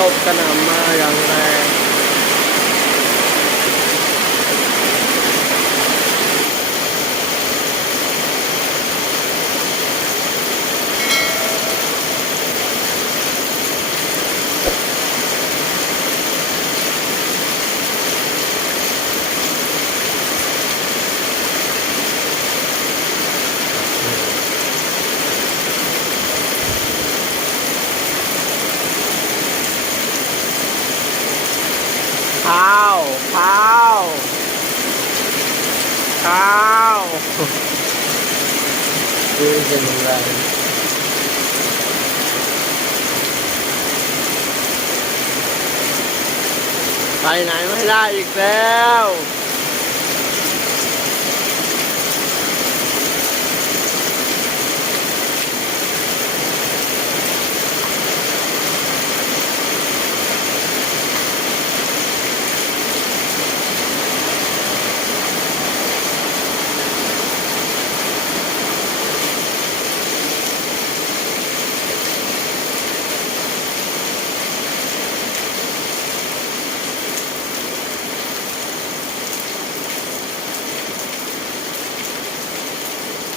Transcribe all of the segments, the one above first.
ตกกระหน่ำมาอย่างแรง ข้าว ข้าวข้าวดูเป็นยังไงไปไหนไม่ได้อีกแล้ว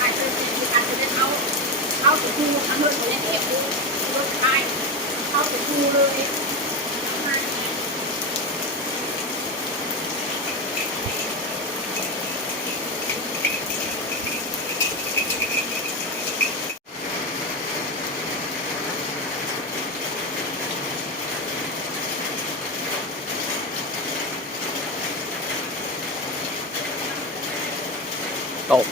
อาจจะอาจจะได้เอาเอาถึงคูทำเลยเนี่ยเอ๋รถไฟเอาถึงคูเลย ตก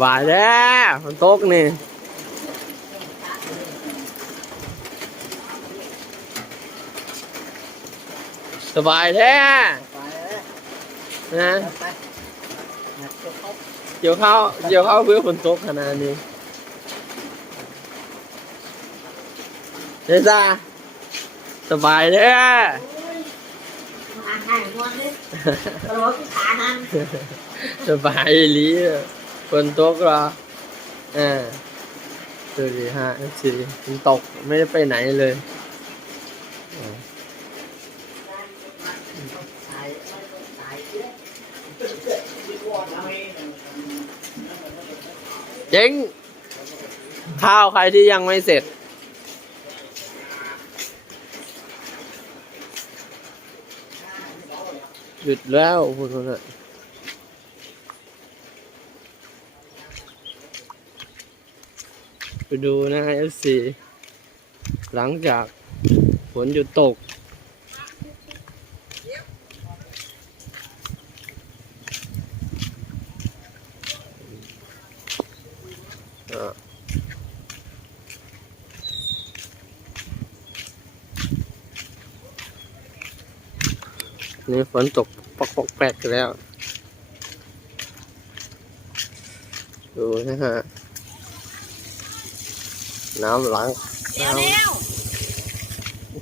หวายแล้วมันตกนี่สบายแท้นะเกี่ยว ฝนตกละรออ่าดูดิฮะสี่มันตกไม่ได้ไปไหนเลยเจ๊งข้าวใครที่ยังไม่เสร็จ หยุดแล้วคุณคนนั้ ไปดูนะเอฟซีหลังจากฝนหยุดตกอะนี่ฝนตกปอกปอกแปกแล้ว ดูนะฮะ น้ำหลังเดี๋ยวเร็ว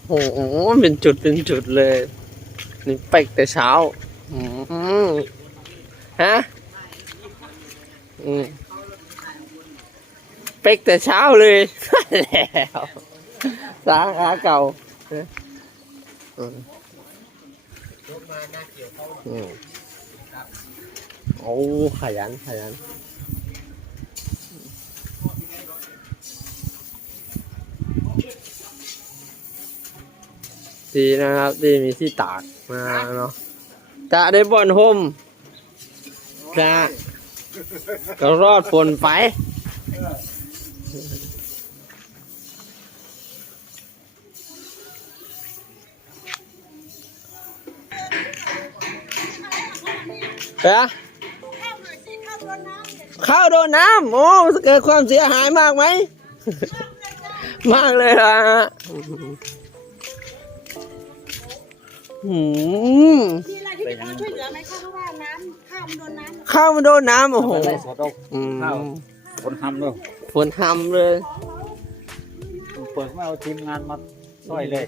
โอ้โหเป็นจุดเป็นจุดเลย นี่เป๊กแต่เช้าอืมฮะอืมเป๊กแต่เช้าเลยแล้วสาขาเก่าเอ๊ะอืมอืมโอ้ขยันขยัน ดีนะครับดีมีที่ตากมาเนาะจะได้บอนห่มจะก็รอดฝนไปเอ๊ะข้าวโดนน้ำโอ้เกิดความเสียหายมากไหม มากเลยอะ อืมมีอะไรที่จะต้องช่วยเหลือไหมคะเพราะว่าน้ำข้ามโดนน้ำข้าวมันโดนน้ำโอ้โหไม่ได้สดเอาอืมข้าวคนทำด้วยฝนทำเลย เปิดไม่เอาทีมงานมาช่วยเลย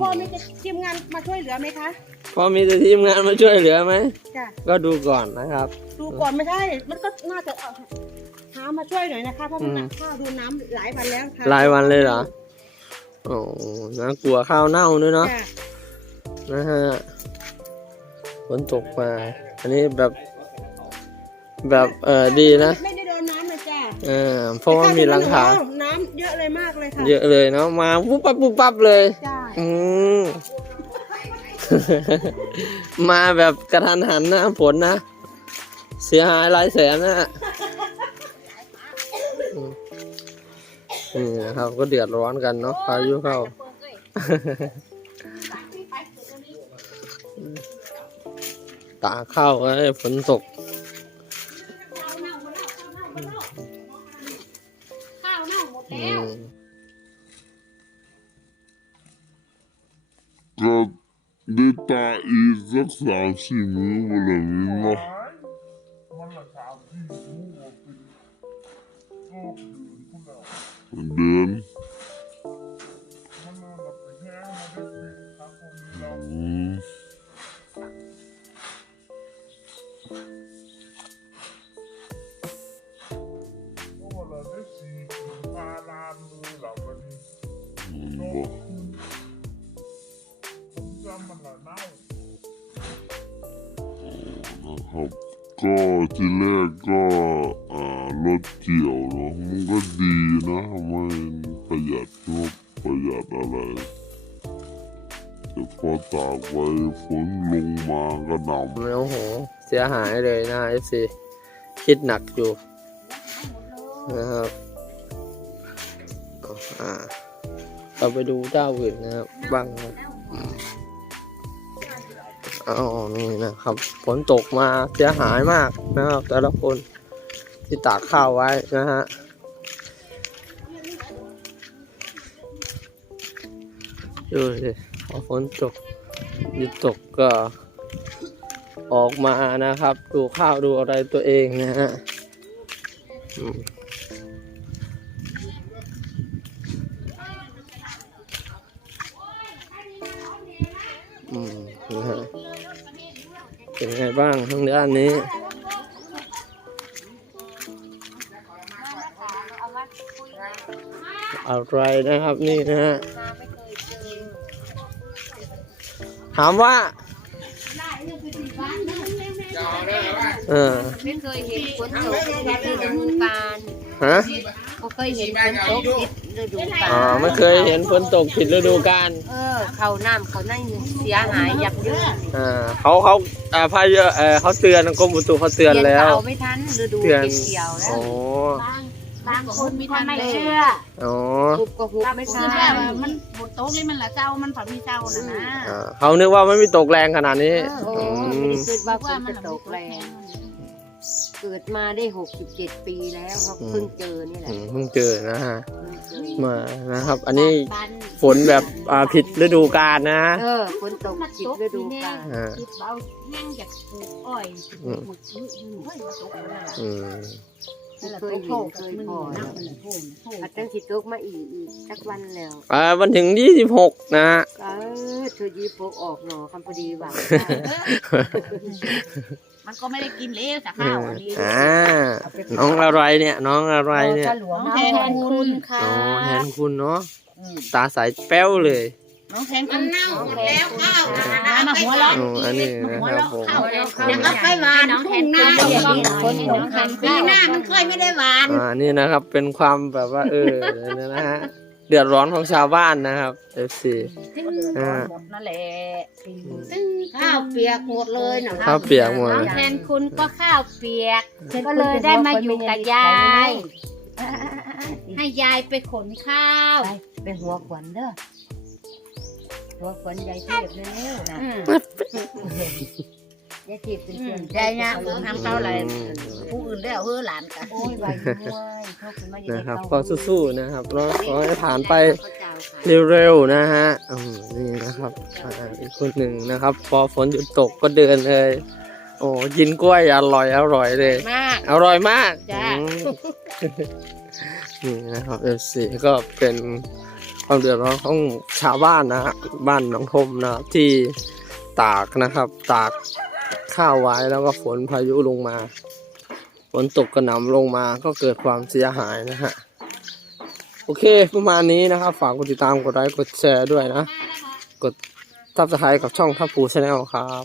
พ่อมีทีมงานมาช่วยเหลือไหมคะพอมีแต่ทีมงานมาช่วยเหลือไหม จ้ะก็ดูก่อนนะครับ ดูก่อนไม่ใช่ มันก็น่าจะเอาหามาช่วยหน่อยนะคะเพราะมันอืมหนักข้าวดูน้ำหลายวันแล้วค่ะรายวันเลยเหรอ โอ้น่ากลัวข้าวเน่าด้วยเนาะจ้ะนะฮะฝนตกมา อันนี้แบบแบบเออดีนะไม่ได้โดนน้ำนะจ้ะเออเพราะว่ามีหลังคาแต่ข้วที่มันน้ำเยอะเลยมากเลยค่ะเยอะเลยเนาะมาปุ๊บปั๊บปุ๊บปั๊บเลย จ้ะอืม มาแบบกระทันหันนะฝนนะ เสียหายหลายแสนนะ นี่นะครับก็เดือดร้อนกันเนาะพายุเข้า ตาเข้าไอ้ฝนตก ข้าวเน่าหมดแล้ว ก็ได้ตาอีกสักสามสี่มื้อวันละนี้เนาะเดือนอืมอืมบ อกนะครับก็ทีแรกก็อ่า รถเกี่ยวเนาะมันก็ดีนะไม่ประหยัดงบประหยัดอะไรแต่พอตากไว้ฝนลงมาก็หนำโอ้โห เสียหายเลยนะเอฟซีคิดหนักอยู่นะครับอ่าเราไปดูเจ้าอื่นนะครับบ้างนะอืมอ๋อนี่นะครับ ฝนตกมาเสียหายมากนะครับแต่ละคน ที่ตากข้าวไว้นะฮะดูสิพอฝนตกหยุดตกก็ออกมานะครับ ดูข้าวดูอะไรตัวเองนะฮะอืมอืมนะฮะเป็นไงบ้างทางด้านนี้ อะไรนะครับนี่นะฮะถามว่าเออไม่เคยเห็นฝนตกในฤดูกาลฮะก็เคยเห็นฝนตกในฤดูกาอ๋อลไม่เคยเห็นฝนตกผิดฤดูกาลเออเขาน้ำเขานั่นเสียหายยับเยินอ่าเขาเขาอ่าพายุเออเขาเตือนกรมอุตุเขาเตือนแล้วเกี่ยวไม่ทันฤดูเตือนเก็บเกี่ยวแล้โอ้ว บางคนมีทันไม่เชื่ออ๋อหุบก็หุบไม่คืทัอนแบบว่ามันบทโต๊ะนี่มันละเจ้ามันผัดมีเจ้าน่ะนะอ่าเขานึกว่าไม่มีตกแรงขนาดนี้โอ้อืไม่มได้คิดว่าฝว่านมันจะตกแรงเกิดมาได้หกสิบเจ็ดปีแล้วเพราะเพิ่งเจอนี่แหละอืมเพิ่งเจอนะฮะเพิ่งเจอมานะครับ อันนี้บันฝนแบบอ่าผิดฤดูกาลนะ เออฝนตกจิตฤดูกาลอ่า คิดเบาแห้งจากปลูกอ้อยปลูกหมึกอื้ออื้อเฮ้ยมาตกแล้วล่ะอืม นั่นแหละเคโตยโผเห็ล่นกัเคบยมึงพอนะมันโผล่โผล่อาจารย์สิตกมาอีกอีกสักวันแล้วอ่าวันถึงยี่สิบหกนะฮะเออเธอยีโปกออกหนอคำพอดีหวังมันก็ไม่ได้กินเล้วจากข้าวอันนี้อ่าน้องอะไรเนี่ย น้องอะไรเนี่ยถ้าหลวงน้องแทนคุณค่ะ อ๋อแทนคุณเนาะตาใสแป้วเลย น้องแทนคุณเน่าหมดแล้วข้าวมาหัวเราะอ๋ออันนี้นะครับผมยังก็ค่อยหวานน้องแทนคุณอย่างนี้คนน้องแทนปีหน้ามันค่อยไม่ได้หวานอ่านี่นะครับเป็นความแบบว่าเออนะฮะเดือดร้อนของชาวบ้านนะครับ FC อ่า หมดนั่นแหละข้าวเปียกหมดเลยนะข้าวเปียกหมด น้องแทนคุณก็ข้าวเปียก ก็เลยได้มาอยู่กับยาย ให้ยายไปขนข้าวไปไปหัวขวัญเด้อ หัวขวัญยายเทพเร็วๆนะอืมยายเทพเป็นเพื่อนยายเนี่ยทำเท่าไหร่ผู้อื่นได้เอาเพื่อหลานกันโอ้ยไหวด้วยโชคดีมากนะครับก็สู้ๆนะครับเนาะขอให้ผ่านไปเร็วๆนะฮะอืมนี่นะครับอ่าอีกคนหนึ่งนะครับ พอฝนหยุดตกก็เดินเลย โอ้กินกล้วยอร่อยอร่อยเลยมากอร่อยมากจ้ะอืมนี่นะครับเอฟซีก็เป็น ความเดือดร้อนของชาวบ้านนะฮะบ้านหนองทมนะครับที่ตากนะครับ ตากข้าวไว้แล้วก็ฝนพายุลงมาฝนตกกระหน่ำลงมาก็เกิดความเสียหายนะฮะโอเคประมาณนี้นะครับ ฝากกดติดตามกดไลค์กดแชร์ด้วยนะ กดทับสไครต์กับช่องทับปูชาแนลครับ